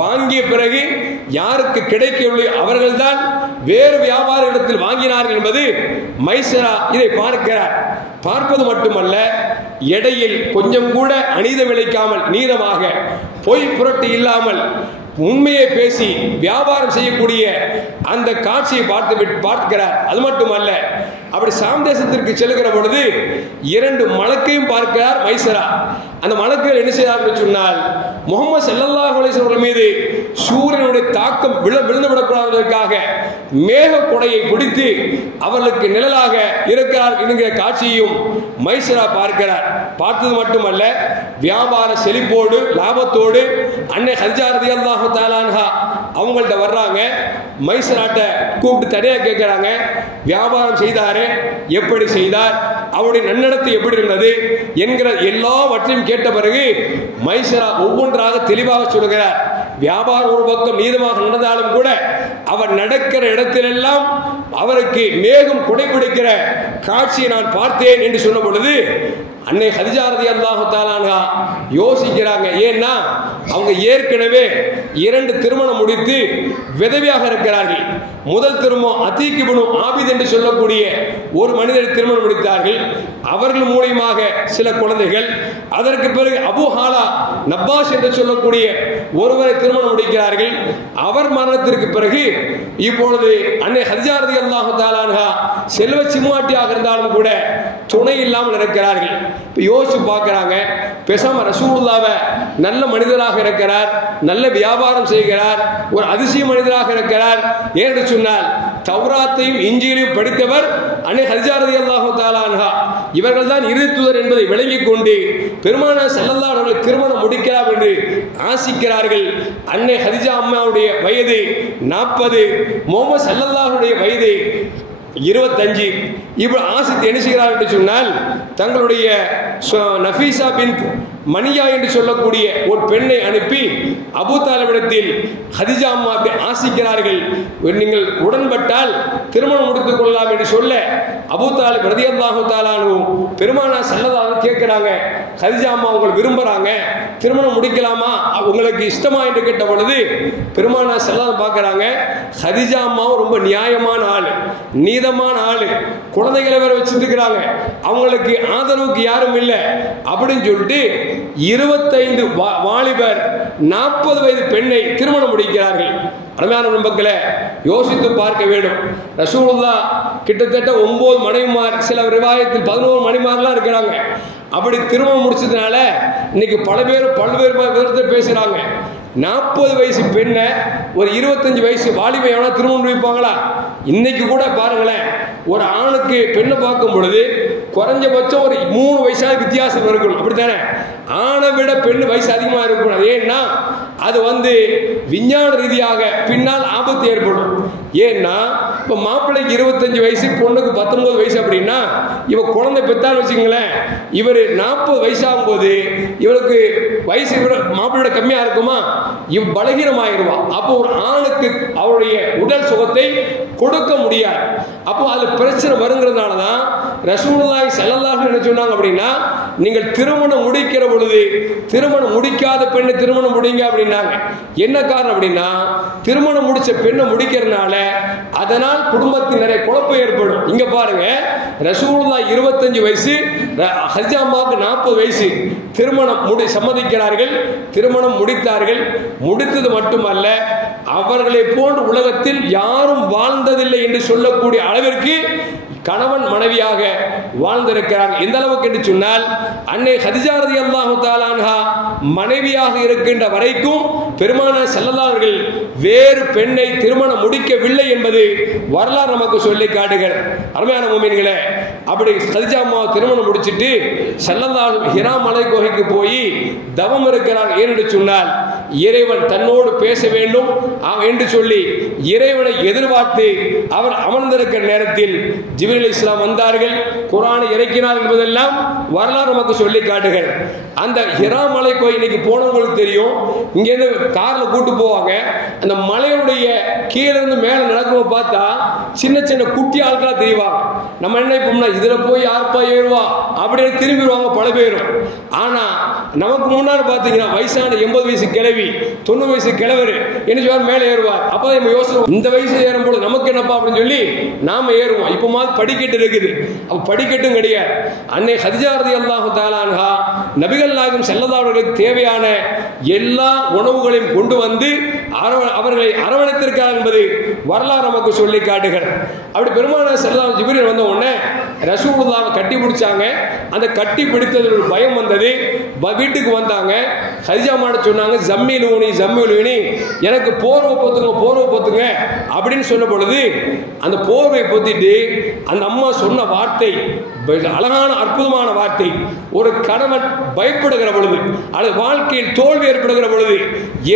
வாங்கிய பிறகு யாருக்கு கிடைக்கவில்லை அவர்கள்தான் வேறு வியாபார இடத்தில் வாங்கினார்கள் என்பது மைசரா இதை பார்க்கிறார். பார்ப்பது மட்டுமல்ல, எடையில் கொஞ்சம் கூட அநீதம் இழைக்காமல் நீதமாக பொய் புரட்டு இல்லாமல் உண்மையை பேசி வியாபாரம் செய்யக்கூடிய அந்த காட்சியை பார்க்கிறார். அது மட்டுமல்ல, அப்படி சாம் தேசத்திற்கு செல்கிற பொழுது 2 மலக்கையும் பார்க்கிறார் மைசரா. அந்த மலக்குகள் என்ன செய்தார்கள் சொன்னால், முகமது ஸல்லல்லாஹு அலைஹி வஸல்லம் மீது சூரியனுடைய தாக்கம் விழுந்து விடக்கூடாததற்காக மேக கொடையை பிடித்து அவர்களுக்கு நிழலாக இருக்கிறார் என்கிற காட்சியையும் மைசரா பார்க்கிறார். பார்த்தது மட்டுமல்ல, வியாபார செழிப்போடு லாபத்தோடு அன்னை ஹதிஜா ரலியல்லாஹு தஆலா அன்ஹா அவங்கள்ட்ட வர்றாங்க. மைசராட்ட கூப்பிட்டு தடையா கேட்கிறாங்க, வியாபாரம் செய்தாரே, எப்படி செய்தார், அவருடைய நன்னடத்தை எப்படி இருந்தது என்கிற எல்லாவற்றையும் கேட்ட பிறகு மைசரா ஒவ்வொன்றாக தெளிவாக சொல்கிறார். வியாபாரம் ஒரு பக்கம் நீதமாக நடந்தாலும் கூட அவர் நடக்கிற இடத்திலெல்லாம் அவருக்கு மேகம் குடைபிடிக்கிற காட்சியை நான் பார்த்தேன் என்று சொன்ன பொழுது அன்னை ஹதிஜா ரலியல்லாஹு தஆலா அன்ஹா யோசிக்கிறாங்க. ஏன்னா அவங்க ஏற்கனவே 2 திருமணம் முடித்து விதவையாக இருக்கிறார்கள். முதல் திருமணம் அதீக் இப்னு ஆபித் என்று சொல்லக்கூடிய ஒரு மனிதர் திருமணம் முடித்தார்கள். அவர்கள் மூலமாக சில குழந்தைகள். அதற்கு பிறகு அபு ஹாலா நப்பாஸ் என்று சொல்லக்கூடிய ஒருவரை திருமணம் முடிக்கிறார்கள். அவர் மரணத்திற்கு பிறகு இப்பொழுது அன்னை ஹதிஜா ரலியல்லாஹு தஆலா அன்ஹா செல்வ சிம்மாட்டியாக இருந்தாலும் கூட துணை இல்லாமல் இருக்கிறார்கள். யோசிச்சு பார்க்கிறாங்க, பேசாம ரசூலுல்லாஹ்வை நல்ல மனிதராக இருக்கிறார், நல்ல வியாபாரம் செய்கிறார், ஒரு அதிசய மனிதராக இருக்கிறார் என்று சொன்னால் தௌராத்தையும் இஞ்சிலையும் படித்தவர் அன்னை ஹதிஜா ரலியல்லாஹு தஆலா அன்ஹா. இவர்கள் தான் இறுதி தூதர் என்பதை விளங்கிக் கொண்டு பெருமானார் ஸல்லல்லாஹு அலைஹி வஸல்லம் திருமணம் முடிக்கலாம் என்று ஆசிக்கிறார்கள். அன்னை ஹதிஜா அம்மாவுடைய வயது 40, முஹம்மது ஸல்லல்லாஹு அலைஹி வயது 25. இவர் ஆசித் என்ன செய்கிறார் என்று சொன்னால், தங்களுடைய நஃபீசா பின்த் மணியா என்று சொல்லக்கூடிய ஒரு பெண்ணை அனுப்பி அபூ தாலிபிடத்தில் ஹதிஜா அம்மா ஆசிக்கிறார்கள். நீங்கள் உடன்பட்டால் திருமணம் முடித்துக் கொள்ளலாம் என்று சொல்ல அபூ தாலிப் ரலியல்லாஹு தஆலா அன்ஹு பெருமானார் ஸல்லல்லாஹு அலைஹி கேட்கிறாங்க, ஹதிஜா அம்மா உங்களை விரும்புறாங்க, திருமணம் முடிக்கலாமா, உங்களுக்கு இஷ்டமா என்று கேட்ட பொழுது பெருமானார் ஸல்லல்லாஹு பார்க்கறாங்க, ஹதிஜா அம்மாவும் ரொம்ப நியாயமான ஆள், நீதமான ஆள், குழந்தைகளை வேற வச்சுட்டு இருக்கிறாங்க, அவங்களுக்கு ஆதரவுக்கு யாரும் இல்லை அப்படின்னு சொல்லிட்டு 25 வாலிபர் 40 வயது பெண்ணை திருமணம் முடிக்கிறார்கள். அருமையான நண்பர்களே, யோசித்து பார்க்க வேண்டும். ரசூலுல்லாஹ் கிட்டத்தட்ட 9 மனைவிமார், சில ரிவாயத்தில் 11 மனைவிமார்லாம் இருக்கிறாங்க. அப்படி திருமணம் முடிச்சதுனால இன்னைக்கு பல்வேறு விதத்தை பேசுறாங்க. 40 வயசு பெண்ணை ஒரு 25 வயசு வாலிபை எவனா திருமணம் முடிப்பாங்களா? இன்னைக்கு கூட பாருங்களேன், ஒரு ஆணுக்கு பெண்ணை பார்க்கும் பொழுது குறைஞ்சபட்சம் ஒரு 3 வயசாக வித்தியாசம் இருக்கணும், அப்படித்தானே? ஆணை விட பெண்ணு வயசு அதிகமாக இருக்கக்கூடாது. ஏன்னா அது விஞ்ஞான ரீதியாக பின்னால் ஆபத்து ஏற்படும். ஏன்னா இப்போ மாப்பிள்ளைக்கு 25 வயசு, பொண்ணுக்கு 19 வயசு அப்படின்னா இவ குழந்தை பெற்றான்னு வச்சுங்களேன், இவர் 40 வயசாகும் போது இவளுக்கு வயசு மாப்பிள்ளை கம்மியாக இருக்குமா, இவ பலகீனமாயிருவா. அப்போ ஒரு ஆணுக்கு அவருடைய உடல் சுகத்தை கொடுக்க முடியாது. அப்போ அது பிரச்சனை வருங்கிறதுனால தான் ரசூலுல்லாஹி ஸல்லல்லாஹு அலைஹி வஸல்லம் சொன்னாங்க அப்படின்னா, நீங்கள் திருமணம் முடிக்கிற பொழுது திருமணம் முடிக்காத பெண்ணை திருமணம் முடிங்க அப்படின்னாங்க. என்ன காரணம் அப்படின்னா, திருமணம் முடிச்ச பெண்ணை முடிக்கிறதுனால அதனால் குடும்பத்தில் நிறைய குழப்பம் ஏற்படும். இங்க பாருங்க, ரசூலுல்லாஹ் 25 வயசு, ஹதிஜா அம்மாவுக்கு 40 வயசு, திருமணம் சம்மதிக்கிறார்கள், திருமணம் முடித்தார்கள். முடித்தது மட்டுமல்ல, அவர்களை போன்ற உலகத்தில் யாரும் வாழ்ந்ததில்லை என்று சொல்லக்கூடிய அளவிற்கு கணவன் மனைவியாக வாழ்ந்திருக்கிறார்கள். எந்த அளவுக்கு என்று சொன்னால், அன்னை ஹதிஜா ரலியல்லாஹு தஆலா அன்ஹா மனைவியாக இருக்கின்ற வரைக்கும் பெருமானார் ஸல்லல்லாஹு அலைஹி வஸல்லம் வேறு பெண்ணை திருமணம் முடிக்கவில்லை என்பது வரலாறு நமக்கு சொல்லி காட்டுகிறது. அருமையான முஃமின்களே, அப்படி ஹதிஜா அம்மா திருமணம் முடிச்சிட்டு ஸல்லல்லாஹு அலைஹி வஸல்லம் ஹிரா மலை குகைக்கு போய் தவம் இருக்கிறார். ஏனென்று சொன்னால், இறைவன் தன்னோடு பேச வேண்டும் என்று சொல்லி இறைவனை எதிர்பார்த்து அவர் அமர்ந்திருக்கிற நேரத்தில் ஜிப்ரீல் அலைஹிஸ்ஸலாம் வந்தார்கள், குர்ஆனை இறக்கினார் என்பதெல்லாம் வரலாறு நமக்கு சொல்லி காட்டுகிறது. அந்த ஹிரா மலை கோயில் இன்னைக்கு போனவங்களுக்கு தெரியும். இங்கேருந்து கார்ல கூட்டு போவாங்க. அந்த மலையுடைய கீழே இருந்து மேலே நடக்கும் பார்த்தா சின்ன சின்ன குட்டி ஆட்களா தெரிவாங்க. நம்ம நினைப்போம்னா இதுல போய் யாருப்பா ஏறுவா அப்படின்னு திரும்பிடுவாங்க பல பேரும். ஆனா நமக்கு முன்னாடி பாத்தீங்கன்னா வயசான 80 வயசு கிழவி 90 வயசு கிழவர் என்ன செய்வார், மேலே ஏறுவார். அப்ப நம்ம யோசிப்போம், இந்த வயசு ஏறும் போது நமக்கு என்னப்பா அப்படின்னு சொல்லி நாம ஏறுவோம். இப்ப மாதிரி படிக்கட்டு இருக்குது, அப்ப படிக்கட்டும் கிடையாது. அன்னை ஹதிஜா ரலியல்லாஹு தஆலா அன்ஹா நபிகள் நாயகம் ஸல்லல்லாஹு அலைஹி வஸல்லம் தேவையான எல்லா உணவுகளையும் கொண்டு வந்து அவர்களை அரவணைத்திருக்கிறார் என்பது வரலாறு நமக்கு சொல்லி காட்டுகிறது. அப்படி பெருமானார் ஸல்லல்லாஹு அலைஹி வஸல்லம் ஜிப்ரீல் வந்த உடனே ரசூலுல்லாஹ்வை கட்டி பிடிச்சாங்க. அந்த கட்டி பிடித்ததில் ஒரு பயம் வந்தது. வீட்டுக்கு வந்தாங்க. ஹதிஜா மாட்ட சொன்னாங்க, ஜம்மிலூனி எனக்கு போர்வை பொத்துங்க அப்படின்னு சொன்ன பொழுது அந்த போர்வை பொத்திட்டு அந்த அம்மா சொன்ன வார்த்தை அழகான அற்புதமான வார்த்தை. ஒரு கணவன் பயப்படுகிற பொழுது அல்லது வாழ்க்கையில் தோல்வி ஏற்படுகிற பொழுது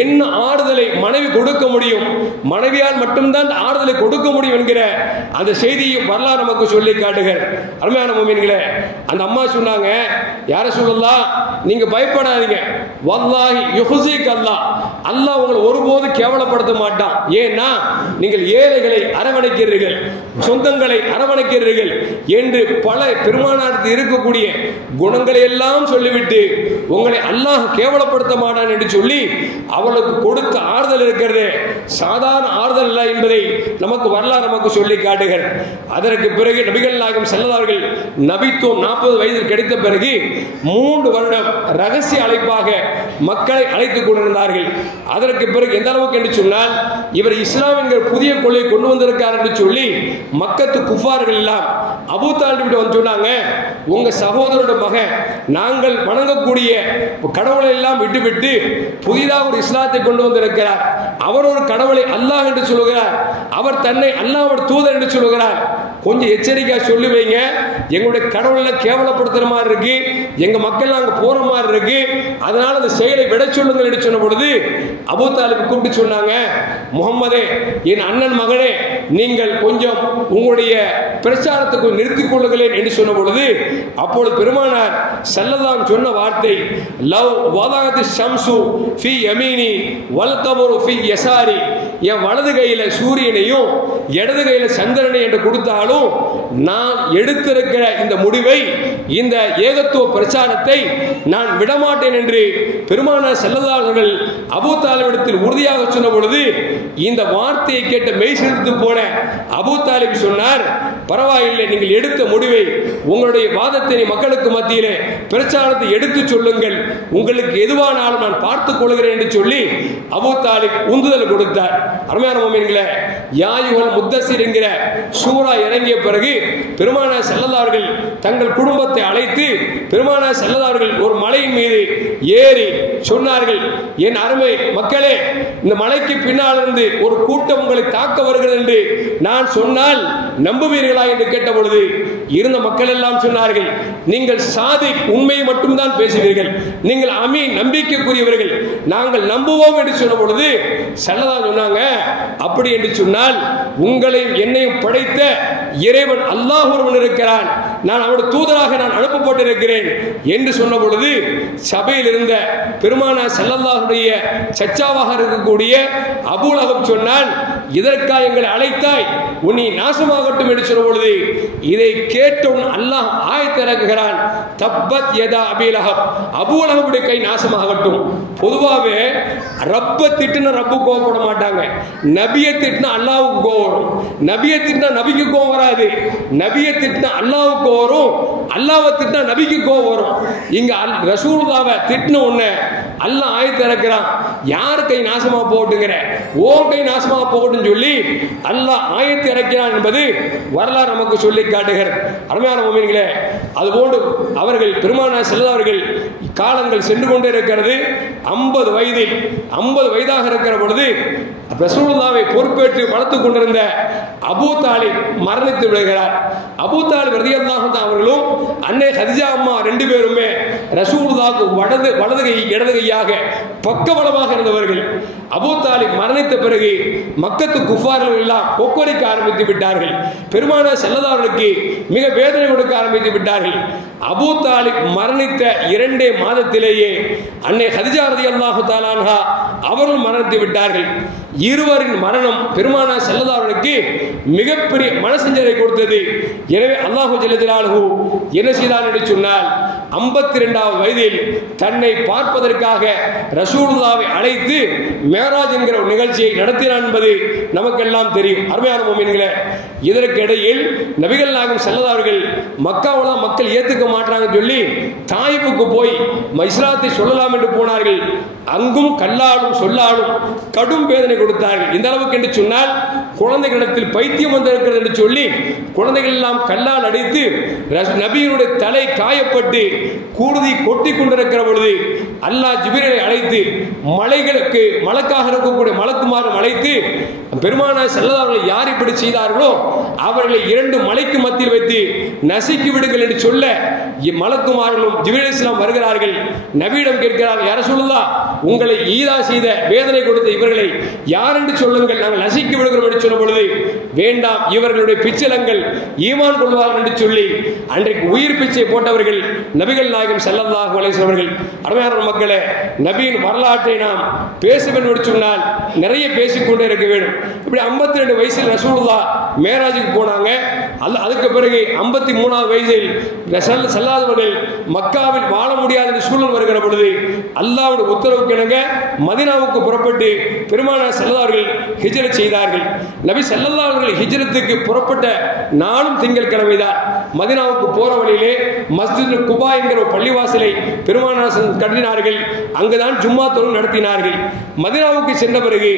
என்ன ஆறுதலை மனைவி கொடுக்க முடியும், மனைவியால் மட்டும்தான் ஆறுதலை கொடுக்க முடியும் என்கிற அந்த செய்தியை வரலாறு நமக்கு சொல்லி காட்டுகிறார். அருமையான முஃமின்களே, அந்த அம்மா சொன்னாங்க, யார சொல்லலாம், நீங்க பயப்படாதீங்க, வல்லாஹி யுஹ்ஸிக் அல்லாஹ், அல்லாஹ் உங்களை ஒருபோது கேவலப்படுத்த மாட்டான். ஏன்னா நீங்கள் ஏழைகளை அரவணைக்கிறீர்கள், சொந்தங்களை அரவணைக்கிறீர்கள் என்று பல பெருமானாருக்கு இருக்கக்கூடிய குணங்களை எல்லாம் சொல்லிவிட்டு உங்களை அல்லாஹ் கேவலப்படுத்த மாட்டான் என்று சொல்லி அவளுக்கு கொடுத்த ஆறுதல் இருக்கிறது சாதாரண ஆறுதல் அல்ல என்பதை நமக்கு வரலாறு நமக்கு சொல்லி காட்டுகிறார். அதற்கு பிறகு நபிகள் நாயகம் ஸல்லல்லாஹு அலைஹி வஸல்லம் நபித்துவம் 40 வயதில் கிடைத்த பிறகு 3 வருடம் ரகசிய அழைப்பாக மக்களை அழைத்துக் கொண்டிருந்தார்கள். அதற்கு பிறகு எந்த அளவுக்கு என்று சொன்னால், இவர் இஸ்லாம் என்கிற புதிய கொள்கை கொண்டு வந்திருக்கார் என்று சொல்லி மக்கத்து குஃபார்கள் எல்லாம் அபூ தாலிப் வந்து சொன்னாங்க, உங்க சகோதரோட மகன் நாங்கள் வணங்கக்கூடிய கடவுளை எல்லாம் விட்டுவிட்டு புதிதாக ஒரு இஸ்லாத்தை கொண்டு வந்திருக்கிறார். அவர் ஒரு கடவுளை அல்லாஹ் என்று சொல்லுகிறார், அவர் தன்னை அல்லாஹ்வோட தூதர் என்று சொல்லுகிறார். கொஞ்சம் எச்சரிக்கையா சொல்லி வைங்க, எங்களுடைய கடவுளை கேவலப்படுத்துற மாதிரி இருக்கு, எங்க மக்கள் அங்க போற மாதிரி இருக்கு, அதனால அந்த செயலை விட சொல்லுங்கள் என்று சொன்ன பொழுது அபூ தாலிப் கூப்பிட்டு சொன்னாங்க, முகம்மதே, என் அண்ணன் மகனே, நீங்கள் கொஞ்சம் உங்களுடைய பிரச்சாரத்துக்கு நிறுத்திக் கொள்ளுங்களேன் என்று சொன்ன பொழுது அப்பொழுது பெருமானார் ஸல்லல்லாஹு சொன்ன வார்த்தை, லவ் வதஅத் ஷம்சு ஃபீ யமீனி வல் கமரு ஃபீ யசாரி, என் வலது கையில சூரியனையும் இடது கையில சந்திரனை என்று கொடுத்தாலும் நான் எடுத்திருக்கிற இந்த முடிவை, இந்த ஏகத்துவ பிரச்சாரத்தை நான் விடமாட்டேன் என்று பெருமானார் ஸல்லல்லாஹு அலைஹி வஸல்லம் அபூ தாலிபிடத்தில் உறுதியாக சொன்ன பொழுது இந்த வார்த்தையை கேட்ட மெய் சிலிர்த்து போன அபூ தாலிப் சொன்னார், பரவாயில்லை, நீங்கள் எடுத்த முடிவை, உங்களுடைய வாதத்தை மக்களுக்கு மத்தியிலே பிரச்சாரத்தை எடுத்து சொல்லுங்கள், உங்களுக்கு எதுவானாலும் நான் பார்த்துக் கொள்கிறேன் என்று சொல்லி அபூ தாலிப் உந்துதல் கொடுத்தார். அருமையான முஃமின்களே, யா அய்யுஹல் முத்தஸிர் என்கிற சூரா இறங்கிய பிறகு பெருமானார் ஸல்லல்லாஹு அலைஹி வஸல்லம் தங்கள் குடும்பத்தை அழைத்து பெருமானார் ஸல்லல்லாஹு அலைஹி வஸல்லம் ஒரு மலையின் மீது ஏறி சொன்னார்கள், என் அருமை மக்களே, இந்த மலைக்கு பின்னால் இருந்து ஒரு கூட்டம் உங்களை தாக்க வருகிறது என்று நான் சொன்னால் நம்புவீர்களா என்று கேட்ட பொழுது இருந்த மக்கள் எல்லாம் சொன்னார்கள், நீங்கள் சாதி உண்மையை மட்டும்தான் பேசுவீர்கள், நீங்கள் அமீன் நம்பிக்கைக்குரியவர்கள், நாங்கள் நம்புவோம் என்று சொன்ன பொழுது ஸல்லல்லாஹு சொன்னாங்க, அப்படி என்று சொன்னால் உங்களையும் என்னையும் படைத்த இறைவன் அல்லாஹ் ஒருவன் இருக்கிறான், நான் அவருடைய தூதராக நான் அனுப்பப்பட்டிருக்கிறேன் என்று சொன்ன பொழுது சபையில் இருந்த பெருமானார் ஸல்லல்லாஹுடைய சச்சாவாக இருக்கக்கூடிய அபூ லஹப் சொன்னான், இதற்காக எங்களை அழைத்தாய், உன்னை நாசமாகட்டும் என்று சொன்ன பொழுது இதை கேட்டவுடன் அல்லாஹ் ஆயத்தை இறக்குகிறான், தப்பத் யதா அபீ லஹப், அபூ லஹபுடைய கை நாசமாகட்டும். பொதுவாகவே ரப்ப திட்டுனா ரப்பு கோவப்பட மாட்டாங்க, நபியை திட்டினா அல்லாஹ்வுக்கு கோவம் வரும், நபியை திட்டினா நபிக்கு கோவம் வராது, நபியை திட்டினா அல்லாஹ்வுக்கு வரும், அல்லாஹ்வை திட்டினா நபிக்கு கோவம் வரும். இங்க ரசூலுல்லாஹ்வை திட்டின உடனே அல்லாஹ் ஆயத்தை இறக்குறான், யார் கை நாசமா போட்டுங்கிற, ஓ கை நாசமா போகட்டும் சொல்லி அல்லாஹ் ஆயத்தை இறக்கிறான் என்பது வரலாறு நமக்கு சொல்லி காட்டுகிறது. அருமையான முஃமின்களே, அதுபோன்று அவர்கள் பெருமானார் ஸல்லல்லாஹு அலைஹி வஸல்லம் காலங்கள் சென்று கொண்டே இருக்கிறது. 50 வயதாக இருக்கிற பொழுது ரசூலுல்லாஹ்வை பொறுப்பேற்று வளர்த்துக் கொண்டிருந்த அபூ தாலிப் மரணித்து விடுகிறார். அபூ தாலிப் ரலியல்லாஹு அன்ஹு அவர்களும் அன்னை ஹதிஜா அம்மா 2 பேருமே ரசூலுல்லாஹ்வுக்கு வலது கை இடது கையாக பக்கபலமாக இருந்தவர்கள். அபூ தாலிப் மரணித்த பிறகு மக்கத்து குஃபார்கள் எல்லாம் கொக்கரிக்க ஆரம்பித்து விட்டார்கள். பெருமானார் ஸல்லல்லாஹு அலைஹி வஸல்லம் மிக வேதனை கொடுக்க ஆரம்பித்து விட்டார்கள். அபூ தாலிப் மரணித்த 2 மாதத்திலேயே அன்னை ஹதிஜா ரலியல்லாஹு தஆலா அன்ஹா அவர்கள் மரணித்து விட்டார்கள். இருவரின் மரணம் பெருமானார் ஸல்லல்லாஹு அலைஹி வஸல்லம் மிகப்பெரிய மனசஞ்சலை கொடுத்தது. எனவே அல்லாஹ் ஜல்ல ஜலாலுஹு என்ன செய்தான் என்று சொன்னால் 52வது வயதில் தன்னை பார்ப்பதற்காக ரசூலுல்லாஹ்வை அழைத்து மேராஜ் என்கிற ஒரு நிகழ்ச்சியை நடத்தினார் என்பது நமக்கெல்லாம் தெரியும். அருமையான முஃமின்களே, இதற்கு இடையில் நபிகள் நாயகம் ஸல்லல்லாஹு அலைஹி வஸல்லம் மக்காவில் மக்கள் ஏற்றுக்க மாட்டாங்கன்னு சொல்லி தாயிஃபுக்கு போய் இஸ்லாத்தை சொல்லலாம் என்று போனார்கள். அங்கும் கல்லாலும் சொல்லாலும் கடும் வேதனை கொடுத்தார்கள். இந்த அளவுக்கு என்று சொன்னால் குழந்தைகளிடத்தில் பைத்தியம் வந்திருக்கிறது என்று சொல்லி குழந்தைகள் எல்லாம் கல்லால் அடித்து நபியினுடைய தலை காயப்பட்டு கூர்தி கொட்டி கொண்டிருக்கிற பொழுது அல்லாஹ் ஜிப்ரீலை அழைத்து மலைகளுக்கு மலக்காக இருக்கக்கூடிய மலக்குமாரும் அழைத்து பெருமானார் ஸல்லல்லாஹு அலைஹி வஸல்லம் யார் இப்படி செய்தார்களோ அவர்களை 2 மலைக்கு மத்தியில் வைத்து நசுக்கி விடுங்கள் என்று சொல்ல மலக்குமார்களும் ஜிப்ரீல் அலைஹிஸ்ஸலாம் வருகிறார்கள். நபியிடம் கேட்கிறார்கள், யா ரசூலுல்லாஹ், உங்களை ஈதா செய்த வேதனை கொடுத்த இவர்களை யார் என்று சொல்லுங்கள், நாங்கள் நசுக்கி விடுகிறோம் என்று சொன்ன பொழுது வேண்டாம், இவர்களுடைய பிச்சலங்கள் ஈமான் கொள்வார்கள் என்று சொல்லி அன்றைக்கு உயிர் பிச்சை போட்டவர்கள் நபிகள் நாயகம் ஸல்லல்லாஹு அலைஹி வஸல்லம் அவர்கள். அருமையான மக்களே, நபியின் வரலாற்றை நாம் பேச வேண்டும் என்று சொன்னால் நிறைய பேசிக்கொண்டே இருக்க வேண்டும். இப்படி 52 வயசில் ரசூலுல்லாஹ் மேராஜுக்கு போனாங்க. அதுக்கு பிறகு 53வது வயதில் ஸல்லல்லாஹு அவர்கள் மக்காவில் வாழ முடியாத சூழல் வருகிற பொழுது அல்லாஹ்வுடைய உத்தரவுக்கு இணங்க மதீனாவுக்கு புறப்பட்டு பெருமானார் ஸல்லல்லாஹு அவர்கள் ஹிஜ்ரத் செய்தார்கள். நபி ஸல்லல்லாஹு அவர்கள் ஹிஜ்ரத்துக்கு புறப்பட்ட நாளும் திங்கட்கிழமை தான். மதீனாவுக்கு போற வழியிலே மஸ்ஜித் குபா என்கிற ஒரு பள்ளிவாசலை பெருமானார் கட்டினார்கள். அங்குதான் ஜும்மா தொழுகை நடத்தினார்கள். மதீனாவுக்கு சென்ற பிறகு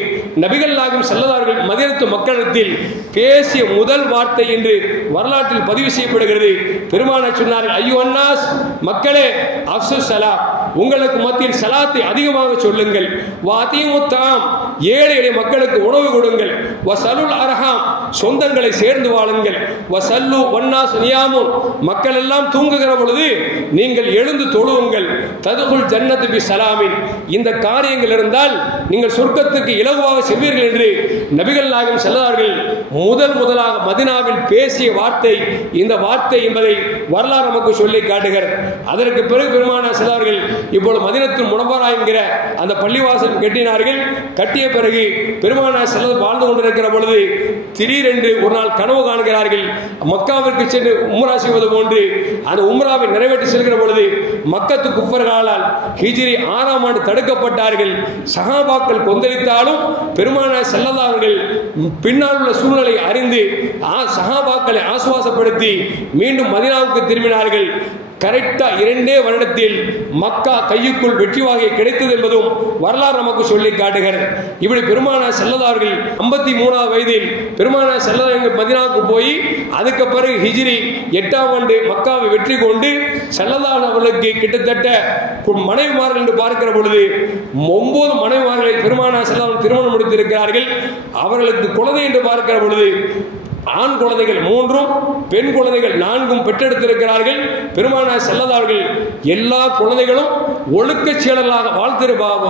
நபிகள் நாயகம் ஸல்லல்லாஹு அலைஹி வஸல்லம் மதீனத்து மக்களிடத்தில் பேசிய முதல் வார்த்தை என்று வரலாற்றில் பதிவு செய்யப்படுகிறது. பெருமானார் சொன்னார்கள், ஐயுஹன்னாஸ், மக்களே, அஃப்ஸுஸ் ஸலாம், உங்களுக்கு மத்தியில் ஸலாத்தை அதிகமாக சொல்லுங்கள். வஅதீமுத் தஆம், ஏழை எளிய மக்களுக்கு உணவு கொடுங்கள். வஸலுல் அர்ஹாம், சொந்தங்களை சேர்ந்து வாழுங்கள். வஸல்லு வன்னாஸ் நியாமுன், மக்கள் எல்லாம் தூங்குகிற பொழுது நீங்கள் எழுந்து தொழுவுங்கள். ததுகுல் ஜன்னத்து பி ஸலாமின், இந்த காரியங்கள் இருந்தால் நீங்கள் சொர்க்கத்துக்கு இலகுவாக செல்வீர்கள் என்று நபிகள் நாயகம் ஸல்லல்லாஹு அலைஹி வஸல்லம் முதலாக மதீனாவில் பேசிய வார்த்தை இந்த வார்த்தை என்பதை வரலாறு நமக்கு சொல்லி காட்டுகிறது. அதற்கு பிறகு பெருமானார் ஸல்லல்லாஹு அலைஹி வஸல்லம் இப்பொழுது மதீனத்துல் முனவ்வரா என்கிற அந்த பள்ளிவாசல் கட்டினார்கள். கட்டிய பிறகு பெருமானார் ஸல்லல்லாஹு வாழ்ந்து கொண்டிருக்கிற பொழுது திடீரென்று ஒரு நாள் கனவு காண்கிறார்கள். மக்காவிற்கு சென்று உம்ரா செய்வது போன்று அந்த உம்ராவை நிறைவேற்றி செல்கிற பொழுது மக்கத்து குஃபர்களால் ஹிஜ்ரி 6ஆம் ஆண்டு தடுக்கப்பட்டார்கள். சஹாபாக்கள் கொந்தளித்தாலும் பெருமானார் ஸல்லல்லாஹு அலைஹி வஸல்லம் பின்னால் உள்ள சூழ்நிலை அறிந்து சஹாபாக்களை ஆசுவாசப்படுத்தி மீண்டும் மதீனாவுக்கு திரும்பினார்கள். கரெக்டா 2 வருடத்தில் மக்கா கையுக்குள் வெற்றி வாகை கிடைத்தது என்பதும் வரலாறு நமக்கு சொல்லி காட்டுகிறது. இப்படி பெருமானார் ஸல்லல்லாஹு அலைஹி வஸல்லம் 53வது வயதில் பெருமானார் ஸல்லல்லாஹு அலைஹி வஸல்லம் மதீனாவுக்கு போய் அதுக்கு பிறகு ஹிஜ்ரி 8ஆம் ஆண்டு மக்காவை வெற்றி கொண்டு ஸல்லல்லாஹு அலைஹி அவர்களுக்கு கிட்டத்தட்ட மனைவிமார்கள் என்று பார்க்கிற பொழுது 9 மனைவிமார்களை பெருமானார் ஸல்லல்லாஹு அலைஹி திருமணம் முடித்திருக்கிறார்கள். அவர்களுக்கு குழந்தை என்று பார்க்கிற பொழுது ஆண் குழந்தைகள் 3ம் பெண் குழந்தைகள் 4ம் பெற்றெடுத்திருக்கிறார்கள். பெருமானார் ஸல்லல்லாஹு அலைஹி வஸல்லம் எல்லா குழந்தைகளும் ஒழுக்கச் சீலர்களாக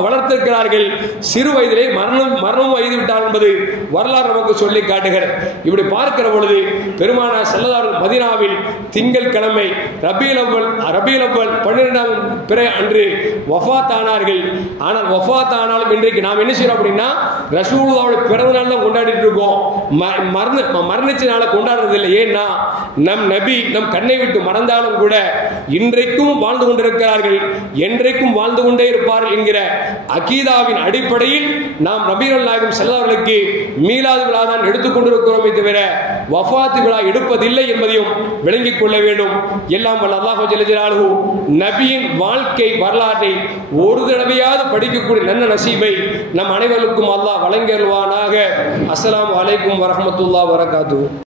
வளர்த்திருக்கிறார்கள். சிறு வயதிலே மரணம் வயது விட்டார் என்பது வரலாறு நமக்கு சொல்லி காட்டுகிறது. இப்படி பார்க்கிற பொழுது பெருமானார் ஸல்லல்லாஹு அலைஹி வஸல்லம் மதீனாவில் திங்கள் கிழமை ரபீல் அவ்வல் 12ஆம் பிறை அன்று வஃபாத் ஆனார்கள். ஆனால் வஃபாத் ஆனாலும் இன்றைக்கு நாம் என்ன செய்யறோம் அப்படின்னா ரசூலுல்லாஹ்வுடைய பிறந்த நாள் தான் கொண்டாடிட்டு இருக்கோம். மரணிச்ச நாளை கொண்டாடுறது இல்லை. ஏன்னா நம் நபி நம் கண்ணை விட்டு மறந்தாலும் கூட இன்றைக்கும் வாழ்ந்து கொண்டிருக்கிறார்கள், என்றைக்கும் வாழ்ந்து கொண்டே இருப்பார்கள் என்கிற அகீதாவின் அடிப்படையில் நாம் நபிகள் நாயகம் ஸல்லல்லாஹு அலைஹி வஸல்லம் மீலாது விழா தான் எடுத்துக்கொண்டிருக்கிறோமே தவிர வஃபாத் விழா எடுப்பதில்லை என்பதையும் விளங்கிக் கொள்ள வேண்டும். எல்லாம் வல்ல அல்லாஹ் ஜல்ல ஜலாலுஹு நபியின் வாழ்க்கை வரலாற்றை ஒரு தடவையாவது படிக்கக்கூடிய நல்ல நசீபை நம் அனைவருக்கும் அல்லாஹ் வழங்கியருள்வானாக. அஸ்ஸலாமு அலைக்கும் வரஹ்மத்துல்லாஹி வபரகாத்துஹு.